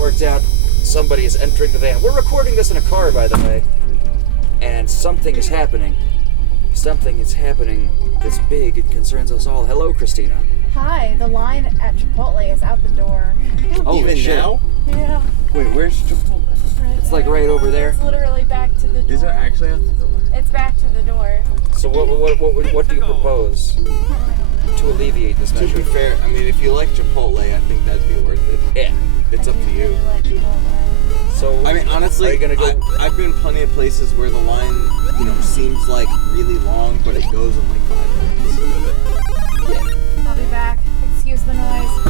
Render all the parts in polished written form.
that worked out. Somebody is entering the van. We're recording this in a car, by the way. And something is happening. Something is happening that's big. It concerns us all. Hello, Cristina. Hi, the line at Chipotle is out the door. Oh, even shit. now? Yeah. Wait, where's Chipotle? It's like right over there. It's literally back to the door. Is it actually out the door? It's back to the door. So what do you propose to alleviate this To measure? be fair, I mean, if you like Chipotle, I think that'd be worth it. Yeah. It's up to you. Really like Chipotle. So I mean, honestly, are you gonna go? I've been plenty of places where the line, seems like really long, but it goes in like 5 minutes. Yeah. I'll be back. Excuse the noise.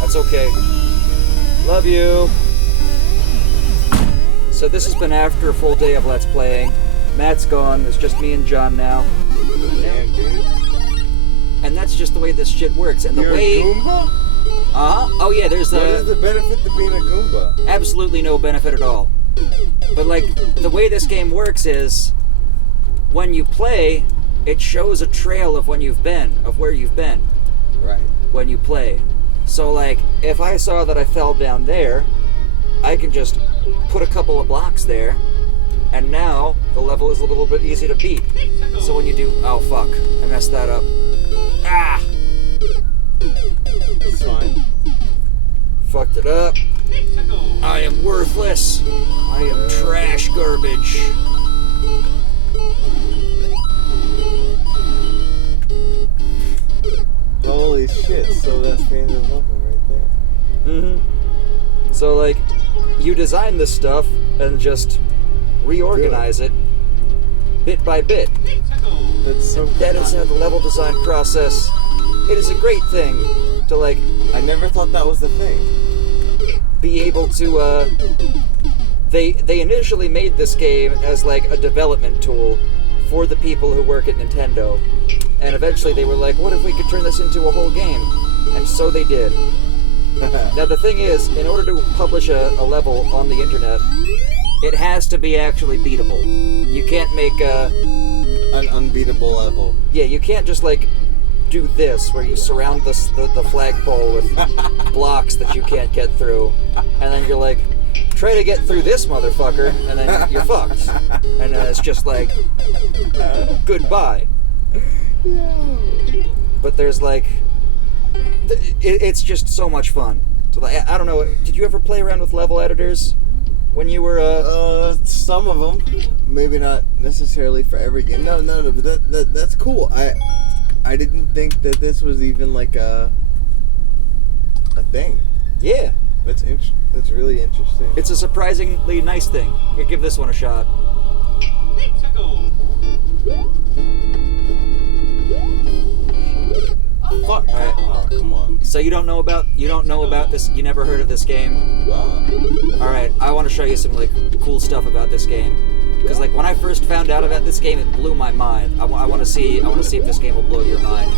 That's okay. Love you. So this has been after a full day of Let's Playing. Matt's gone. It's just me and John now. Damn, dude. And that's just the way this shit works. And the You're way... a Goomba? Oh yeah, there's What is the benefit to being a Goomba? absolutely no benefit at all. But like, the way this game works is, when you play, it shows a trail of when you've been, of where you've been, Right. when you play. So like, if I saw that I fell down there, I can just put a couple of blocks there, and now the level is a little bit easy to beat. So when you do, oh fuck, I messed that up. Ah! It's fine. Fucked it up. I am worthless. I am trash garbage. Holy shit, so that's the end of the level right there. Mm-hmm. So like, you design this stuff and just reorganize it bit by bit. That's so That is how the level design process. It is a great thing to like I never thought that was the thing. be able to. They initially made this game as like a development tool for the people who work at Nintendo, and eventually they were like, "What if we could turn this into a whole game?" And so they did. Now the thing is, in order to publish a level on the internet, it has to be actually beatable. You can't make An unbeatable level. yeah, you can't just like do this where you surround the flagpole with blocks that you can't get through, and then you're like, try to get through this motherfucker, and then you're fucked. And then it's just like, goodbye. But there's like, it's just so much fun. So like, I don't know, did you ever play around with level editors when you were Some of them. Maybe not necessarily for every game. No, but that's cool. I didn't think that this was even like a thing. Yeah, That's really interesting. it's a surprisingly nice thing. Here, give this one a shot. Fuck. Alright. Oh, come on. So you don't know about this, you never heard of this game? Alright, I want to show you some like cool stuff about this game. Because like when I first found out about this game, it blew my mind. I want to see if this game will blow your mind.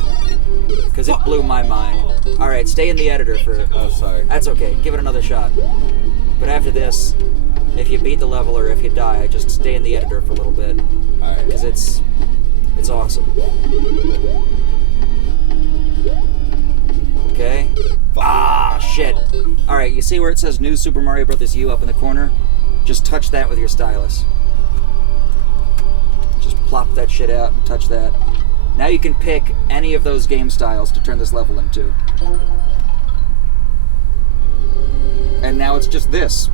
Because it blew my mind. Alright, stay in the editor for... Oh, sorry. That's okay, give it another shot. But after this, if you beat the level or if you die, just stay in the editor for a little bit. Alright. Because it's awesome. Okay. Ah, shit. Alright, you see where it says New Super Mario Bros. U up in the corner? Just touch that with your stylus. Just plop that shit out and touch that. Now you can pick any of those game styles to turn this level into. And now it's just this.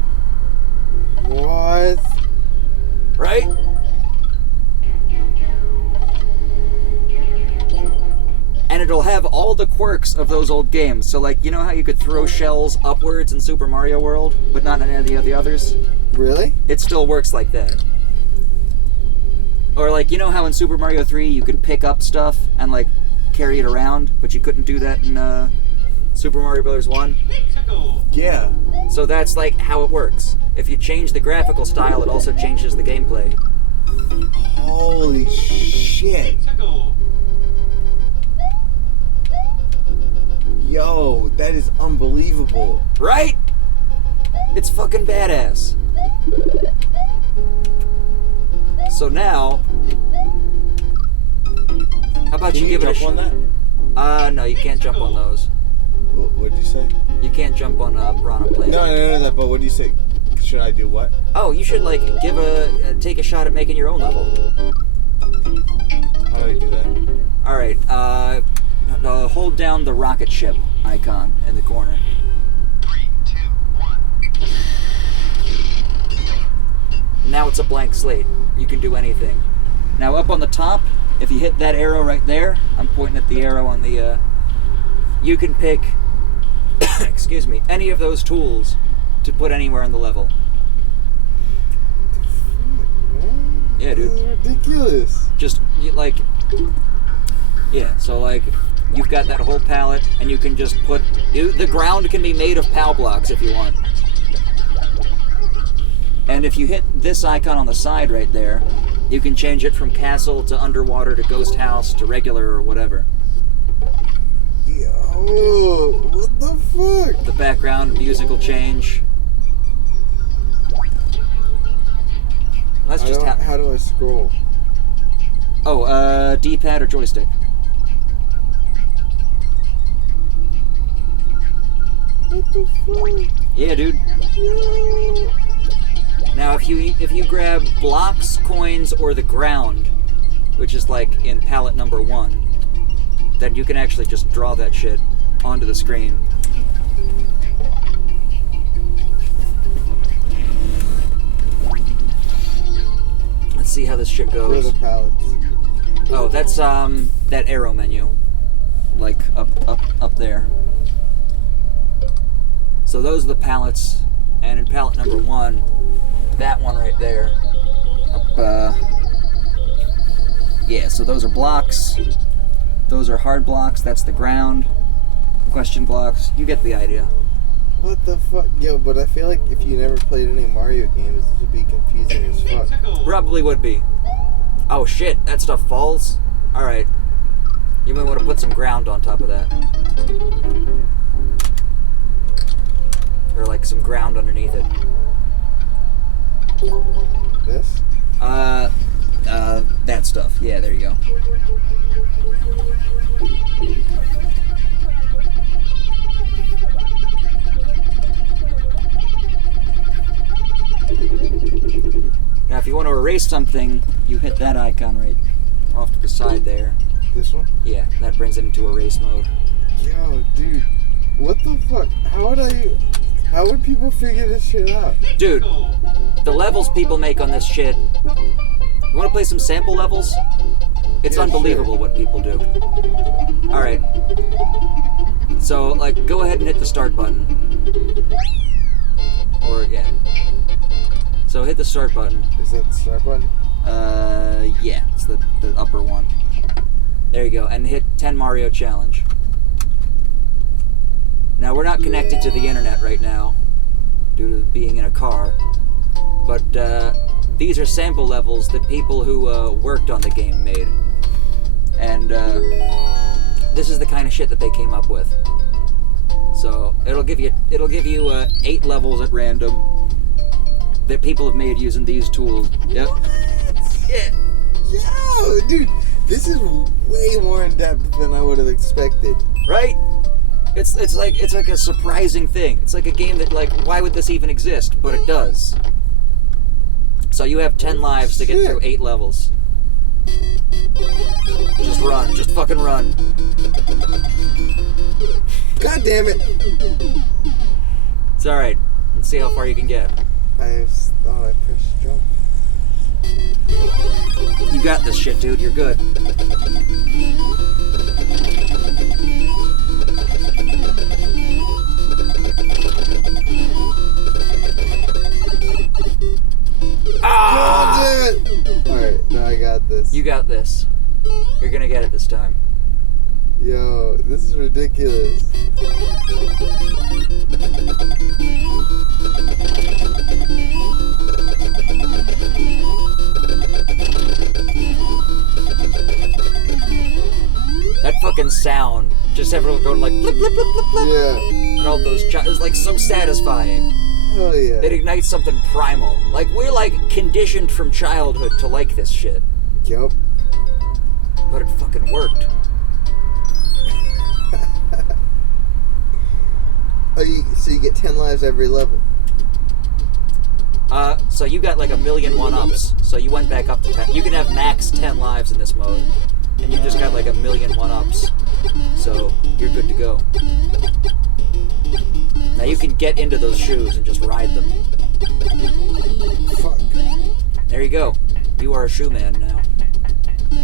What? Right? And it'll have all the quirks of those old games. So like, you know how you could throw shells upwards in Super Mario World, but not in any of the others? Really? It still works like that. Or like, you know how in Super Mario 3 you could pick up stuff and like carry it around, but you couldn't do that in Super Mario Bros. 1? Yeah. So that's like how it works. If you change the graphical style, it also changes the gameplay. Holy shit. Yo, that is unbelievable. Right? It's fucking badass. So now, how about Can you give it a jump on that? No, you can't jump on those. What'd you say? You can't jump on a piranha plant. No, that. But what do you say? Should I do what? Oh, you should like take a shot at making your own level. How do I do that? All right. Hold down the rocket ship icon in the corner. 3, 2, 1. Now it's a blank slate. You can do anything. Now up on the top, if you hit that arrow right there, I'm pointing at the arrow on the. You can pick. Excuse me. Any of those tools to put anywhere on the level. Yeah, dude. This is ridiculous. Just yeah. So like, you've got that whole palette, and you can just put. The ground can be made of PAL blocks if you want. And if you hit this icon on the side right there, you can change it from castle to underwater to ghost house to regular or whatever. Yo, what the fuck? The background music will change. That's just How do I scroll? Oh, D-pad or joystick. What the fuck? Yeah, dude. Yo. Now, if you grab blocks, coins, or the ground, which is like in palette number 1, then you can actually just draw that shit onto the screen. Let's see how this shit Where are goes. the palettes? Oh, that's that arrow menu, like up there. So those are the palettes, and in palette number 1, that one right there. Yeah, so those are blocks. Those are hard blocks. That's the ground. Question blocks. You get the idea. What the fuck? Yo, but I feel like if you never played any Mario games, this would be confusing as fuck. Probably would be. Oh shit, that stuff falls? Alright. You might want to put some ground on top of that. Or like some ground underneath it. This? That stuff. Yeah, there you go. Now, if you want to erase something, you hit that icon right off to the side there. This one? Yeah, that brings it into erase mode. Yo, dude. What the fuck? How would people figure this shit out? Dude, the levels people make on this shit. You want to play some sample levels? It's Yeah, unbelievable what people do. Alright. So, like, go ahead and hit the start button. Or, yeah. So, hit the start button. Is that the start button? Yeah, it's the upper one. There you go, and hit 10 Mario Challenge. Now, we're not connected to the internet right now, due to being in a car, but these are sample levels that people who worked on the game made. And this is the kind of shit that they came up with. So, it'll give you 8 levels at random that people have made using these tools. Yep. Yeah. Yo, dude, this is way more in depth than I would have expected. Right? It's like a surprising thing. It's like a game that, like, why would this even exist? But it does. So you have 10 lives to get through 8 levels. Just run. Just fucking run. God damn it! It's alright. Let's see how far you can get. I thought I pressed jump. You got this shit, dude. You're good. God damn it! Alright, now I got this. You got this. You're gonna get it this time. Yo, this is ridiculous. That fucking sound. Just everyone going like blip, blip, blip, blip, blip. Yeah. And all those is like so satisfying. Hell yeah. It ignites something primal. Like, we're like conditioned from childhood to like this shit. Yup. But it fucking worked. So you get 10 lives every level. So you got like 1,000,000 1-ups. So you went back up to 10. You can have max 10 lives in this mode. And you just got like 1,000,000 1-ups. So you're good to go. Now you can get into those shoes and just ride them. Fuck. There you go. You are a shoe man now. I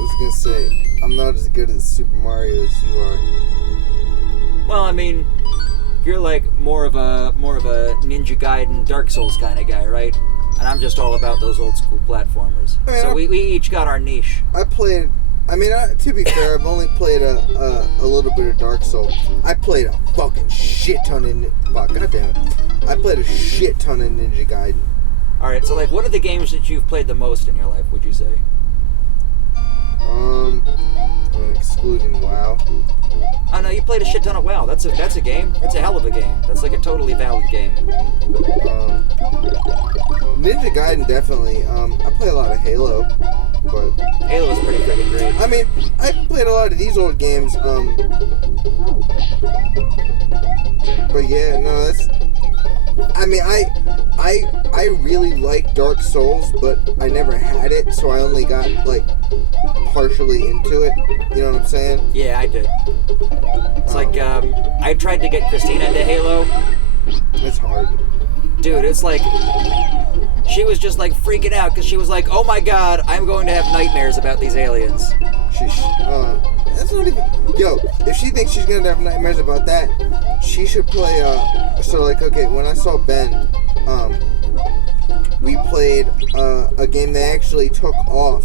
was gonna say, I'm not as good at Super Mario as you are. Well, I mean, you're like more of a Ninja Gaiden, Dark Souls kind of guy, right? And I'm just all about those old school platformers. Yeah. So we each got our niche. I played. I mean, to be fair, I've only played a little bit of Dark Souls. I played a fucking shit ton of. Fuck, goddamn it! I played a shit ton of Ninja Gaiden. All right, so like, what are the games that you've played the most in your life? Would you say? Excluding WoW. Oh no, you played a shit ton of WoW. That's a game. That's a hell of a game. That's like a totally valid game. Ninja Gaiden definitely. I play a lot of Halo, but Halo is pretty freaking great. I mean, I played a lot of these old games. But yeah, no, that's. I mean, I really like Dark Souls, but I never had it, so I only got like partially into it. You know what I'm saying? Yeah, I did. It's like I tried to get Cristina into Halo. It's hard. Dude, it's like she was just like freaking out because she was like, "Oh my god, I'm going to have nightmares about these aliens." That's not even. Yo, if she thinks she's gonna have nightmares about that, she should play. So like, okay, when I saw Ben, we played a game they actually took off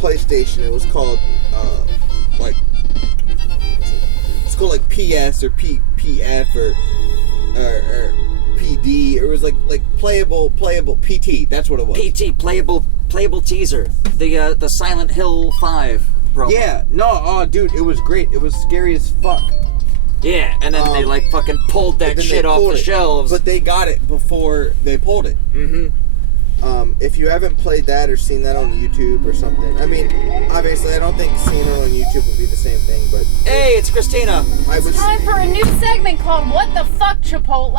PlayStation. It was called it's called like PS or PF or PD. It was like playable PT. That's what it was. PT, playable teaser. The Silent Hill 5 promo. Yeah, no, dude, it was great. It was scary as fuck. Yeah, and then they like fucking pulled that shit off the shelves. But they got it before they pulled it. Mm-hmm. If you haven't played that or seen that on YouTube or something, I mean, obviously, I don't think seeing it on YouTube would be the same thing, but Hey, it's Cristina. It's time for a new segment called What the Fuck, Chipotle?